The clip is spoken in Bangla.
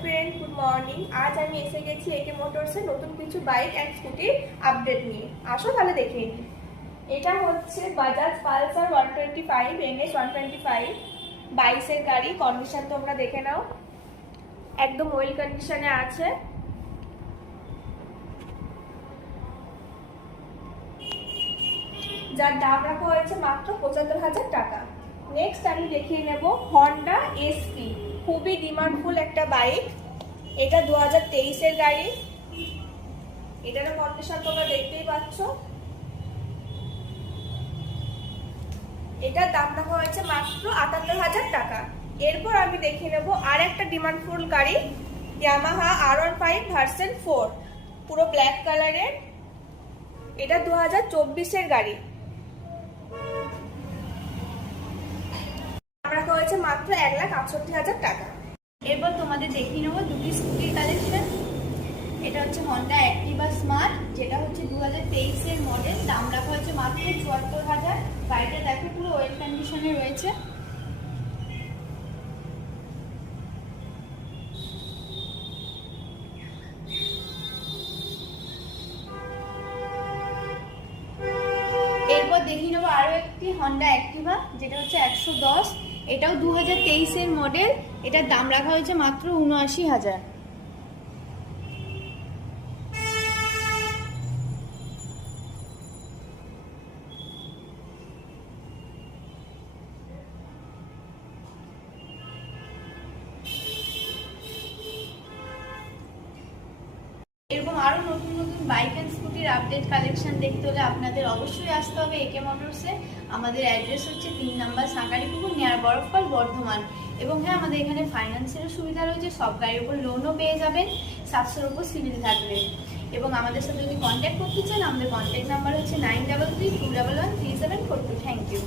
Friend, good morning. আজ আমি এসে গেছি একে মোটরসে নতুন কিছু বাইক অ্যান্ড স্কুটির আপডেট নিয়ে। আসো তাহলে দেখে নিই। এটা হচ্ছে বাজাজ পালসার 125 NS 125 22-এর গাড়ি। কন্ডিশন তোমরা দেখে নাও, একদম ওয়েল কন্ডিশনে আছে। যার দাম রাখা হয়েছে মাত্র 75,000 টাকা। নেক্সট আমি দেখিয়ে নেব হন্ডা এসপি, খুবই ডিমান্ডফুল একটা বাইক। এটা 2023-এর গাড়ি। এটারও কন্ডিশন তোমরা দেখতেই পাচ্ছ। এটার দাম রাখা হয়েছে মাত্র 78,000 টাকা। এরপর আমি দেখিয়ে নেব আর একটা ডিমান্ডফুল গাড়ি, ইয়ামাহা R15 ভার্সন 4, পুরো ব্ল্যাক কালারের। এটা 2024-এর গাড়ি। রাখা হয়েছে মাত্র 1,68,000 টাকা। এরপর তোমাদের দেখিয়ে নেবো দুটি স্কুটির কালেকশন। এটা হচ্ছে হন্ডা অ্যাক্টিভা স্মার্ট, যেটা হচ্ছে 2023-এর মডেল। দাম রাখা হয়েছে মাত্র 74,000। গাড়িটা দেখো পুরো ওয়েল কন্ডিশনে রয়েছে। এরপর দেখিয়ে নেবো আরো একটি হন্ডা অ্যাক্টিভা, যেটা হচ্ছে 110। এটাও 2023-এর মডেল। এটার দাম রাখা হয়েছে মাত্র 79,000। এরকম আরো নতুন নতুন বাইক অ্যান্ড স্কুটির আপডেট কালেকশন দেখতে হলে আপনাদের অবশ্যই আসতে হবে একে মোটরসে। আমাদের অ্যাড্রেস হচ্ছে 3 নম্বর সাঁকারিপুকুর, নিয়ার বরফপাল, বর্ধমান। এবং হ্যাঁ, আমাদের এখানে ফাইন্যান্সেরও সুবিধা রয়েছে। সব গাড়ির উপর লোনও পেয়ে যাবেন 700-র উপর সিভিল থাকলে। এবং আমাদের সাথে যদি কন্ট্যাক্ট করতে চান, আমাদের কন্ট্যাক্ট নাম্বার হচ্ছে 9332113742। Thank you.